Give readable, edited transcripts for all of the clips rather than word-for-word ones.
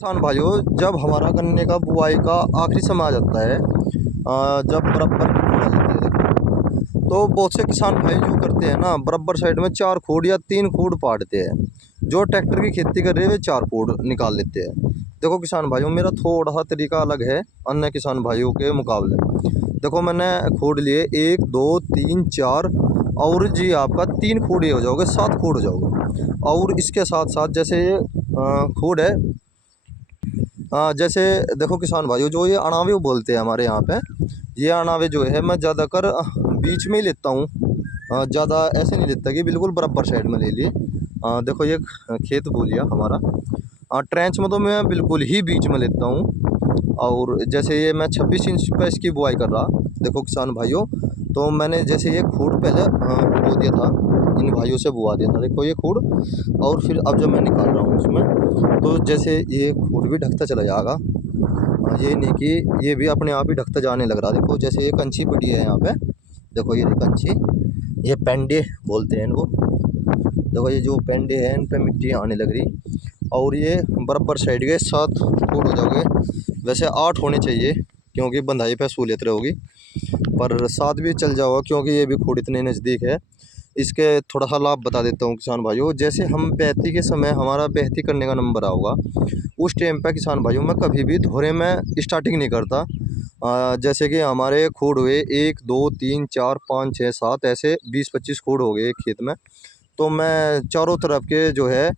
किसान भाइयों, जब हमारा गन्ने का बुआई का आखिरी समय आ जाता है, जब बरब्बर की खूड़ आ जाती है देखो, तो बहुत से किसान भाई जो करते हैं ना, बरब्बर साइड में 4 खूड़ या 3 खूड़ पाड़ते हैं। जो ट्रैक्टर की खेती कर रहे हैं वे 4 खूड़ निकाल लेते हैं। देखो किसान भाइयों, मेरा थोड़ा सा तरीका अलग है अन्य किसान भाइयों के मुकाबले। देखो मैंने खूड़ लिए 1 2 3 4, और जी आपका 3 खूड़ ये हो जाओगे, 7 खूड़ हो जाओगे। और इसके साथ साथ जैसे ये खूड़ है, जैसे देखो किसान भाइयों, जो ये अणावे बोलते हैं हमारे यहाँ पे, ये अणावे जो है मैं ज़्यादातर बीच में ही लेता हूँ। ज़्यादा ऐसे नहीं लेता कि बिल्कुल बराबर साइड में ले लिए। देखो ये खेत बो लिया हमारा, ट्रेंच में तो मैं बिल्कुल ही बीच में लेता हूँ। और जैसे ये मैं 26 इंच पे इसकी बुआई कर रहा, देखो किसान भाइयों, तो मैंने जैसे ये खूड़ पहले बो दिया था, इन भाइयों से बुआ दिया था, देखो ये खूड़। और फिर अब जब मैं निकाल रहा हूँ उसमें, तो जैसे ये खूड़ भी ढकता चला जाएगा। ये नहीं कि ये भी अपने आप ही ढकता जाने लग रहा। देखो जैसे ये कंची पड़ी है यहाँ पे, देखो ये कंची, ये पेंडे बोलते हैं इनको। देखो ये जो पेंडे हैं इन पे मिट्टी आने लग रही। और ये बराबर साइड के 7 फुट हो जाओगे। वैसे 8 होने चाहिए क्योंकि बंधाई पे सहूलियत रहोगी, पर 7 भी चल जाओगा क्योंकि ये भी खूड़ इतने नज़दीक है। इसके थोड़ा सा लाभ बता देता हूँ किसान भाइयों। जैसे हम बेहती के समय हमारा बेहती करने का नंबर आओगा, उस टाइम पे किसान भाइयों मैं कभी भी धोरे में स्टार्टिंग नहीं करता। जैसे कि हमारे खूड़ हुए 1 2 3 4 5 6 7, ऐसे 20 25 खूड़ हो गए एक खेत में। तो मैं चारों तरफ के जो है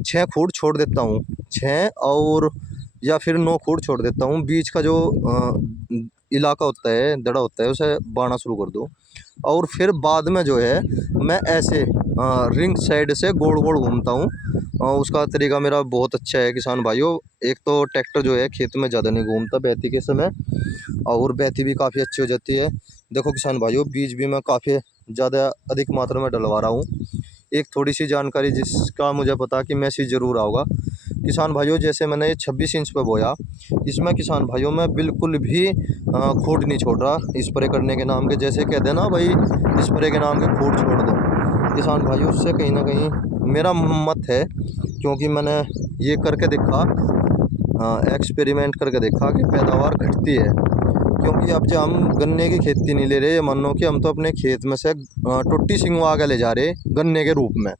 6 खूड़ छोड़ देता हूँ, 6 और या फिर 9 खूड़ छोड़ देता हूँ। बीच का जो इलाका होता है, दड़ा होता है, उसे बाना शुरू कर दो। और फिर बाद में जो है मैं ऐसे रिंग साइड से गोल गोल घूमता हूँ। उसका तरीका मेरा बहुत अच्छा है किसान भाइयों। एक तो ट्रैक्टर जो है खेत में ज़्यादा नहीं घूमता बहती के समय, और बहती भी काफ़ी अच्छी हो जाती है। देखो किसान भाइयों, बीज भी मैं काफ़ी ज़्यादा अधिक मात्रा में डलवा रहा हूँ। एक थोड़ी सी जानकारी जिसका मुझे पता कि मैसेज ज़रूर आऊँगा किसान भाइयों। जैसे मैंने ये 26 इंच पे बोया, इसमें किसान भाइयों मैं बिल्कुल भी खूड़ नहीं छोड़ रहा स्प्रे करने के नाम के। जैसे कहते हैं ना भाई, स्प्रे के नाम के खूड़ छोड़ दो, किसान भाइयों उससे कहीं ना कहीं मेरा मत है, क्योंकि मैंने ये करके देखा, एक्सपेरिमेंट करके देखा कि पैदावार घटती है। क्योंकि अब जो हम गन्ने की खेती नहीं ले रहे, ये मान लो कि हम तो अपने खेत में से टुट्टी सिंगवा के ले जा रहे गन्ने के रूप में।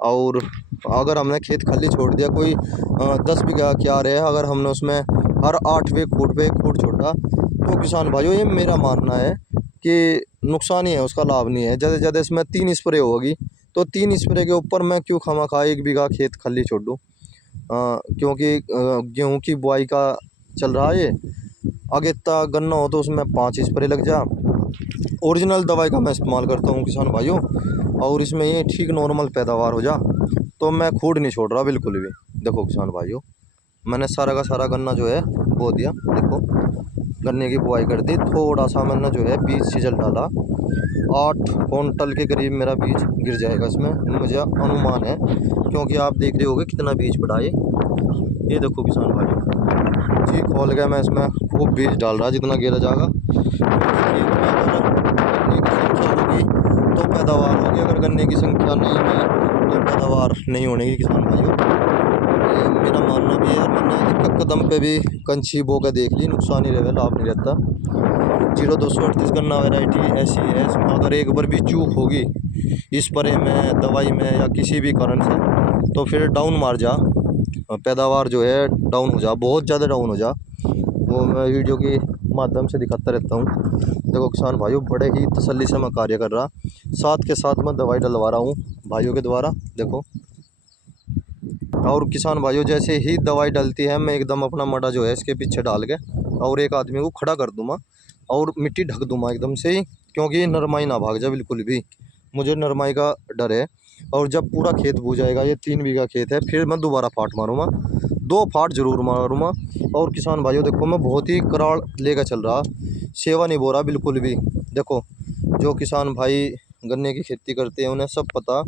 और अगर हमने खेत खाली छोड़ दिया, कोई 10 बीघा क्या रहे, अगर हमने उसमें हर 8वें फुट पे 1 फुट छोड़ा, तो किसान भाइयों ये मेरा मानना है कि नुकसान ही है, उसका लाभ नहीं है। ज़्यादा से ज़्यादा इसमें 3 स्प्रे होगी, तो 3 स्प्रे के ऊपर मैं क्यों खामा 1 बीघा खेत खाली छोड़ दूँ। क्योंकि गेहूँ की बुआई का चल रहा है ये, आगे इतना गन्ना हो तो उसमें 5 स्प्रे लग जा। ओरिजिनल दवाई का मैं इस्तेमाल करता हूँ किसान भाइयों, और इसमें ये ठीक नॉर्मल पैदावार हो जा, तो मैं खूड़ नहीं छोड़ रहा बिल्कुल भी। देखो किसान भाइयों, मैंने सारा का सारा गन्ना जो है बो दिया। देखो गन्ने की बुआई कर दी, थोड़ा सा मैंने जो है बीज सीजल डाला, 8 क्विंटल के करीब मेरा बीज गिर जाएगा इसमें, मुझे अनुमान है। क्योंकि आप देख रहे होगे कितना बीज पड़ा है। ये देखो किसान भाई जी, खोल के मैं इसमें खूब बीज डाल रहा जितना गिरा जाएगा। खेत में अगर गन्ने की संख्या होगी तो पैदावार होगी, अगर गन्ने की संख्या नहीं है तो पैदावार नहीं होने की किसान भाइयों। ये मेरा मानना भी है। मैंने एक कदम पे भी कंची बो के देख ली, नुकसान ही रहे, लाभ नहीं रहता। 0238 गन्ना वैरायटी ऐसी है, इसमें अगर एक बार भी चूक होगी स्प्रे में, दवाई में या किसी भी कारण से, तो फिर डाउन मार जा, पैदावार जो है डाउन हो जा, बहुत ज़्यादा डाउन हो जा। वो मैं वीडियो के माध्यम से दिखाता रहता हूँ। देखो किसान भाइयों, बड़े ही तसल्ली से मैं कार्य कर रहा, साथ के साथ मैं दवाई डलवा रहा हूँ भाइयों के द्वारा। देखो, और किसान भाइयों जैसे ही दवाई डलती है, मैं एकदम अपना मडा जो है इसके पीछे डाल के और एक आदमी को खड़ा कर दूँगा और मिट्टी ढक दूँगा एकदम से ही, क्योंकि नरमाई ना भाग जाए बिल्कुल भी। मुझे नरमाई का डर है। और जब पूरा खेत बो जाएगा, ये 3 बीघा खेत है, फिर मैं दोबारा फाट मारूँगा, 2 फाट जरूर मारूँगा। और किसान भाइयों देखो, मैं बहुत ही कराड़ लेकर चल रहा, सेवा नहीं बो रहा बिल्कुल भी। देखो जो किसान भाई गन्ने की खेती करते हैं उन्हें सब पता।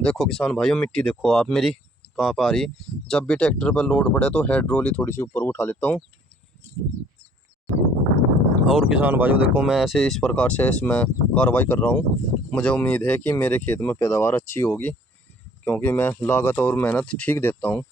देखो किसान भाइयों, मिट्टी देखो आप मेरी कहाँ पर आ रही। जब भी ट्रैक्टर पर लोड पड़े तो हेड थोड़ी सी ऊपर उठा लेता हूँ। और किसान भाइयों देखो, मैं ऐसे इस प्रकार से इसमें कार्रवाई कर रहा हूँ। मुझे उम्मीद है कि मेरे खेत में पैदावार अच्छी होगी, क्योंकि मैं लागत और मेहनत ठीक देता हूँ।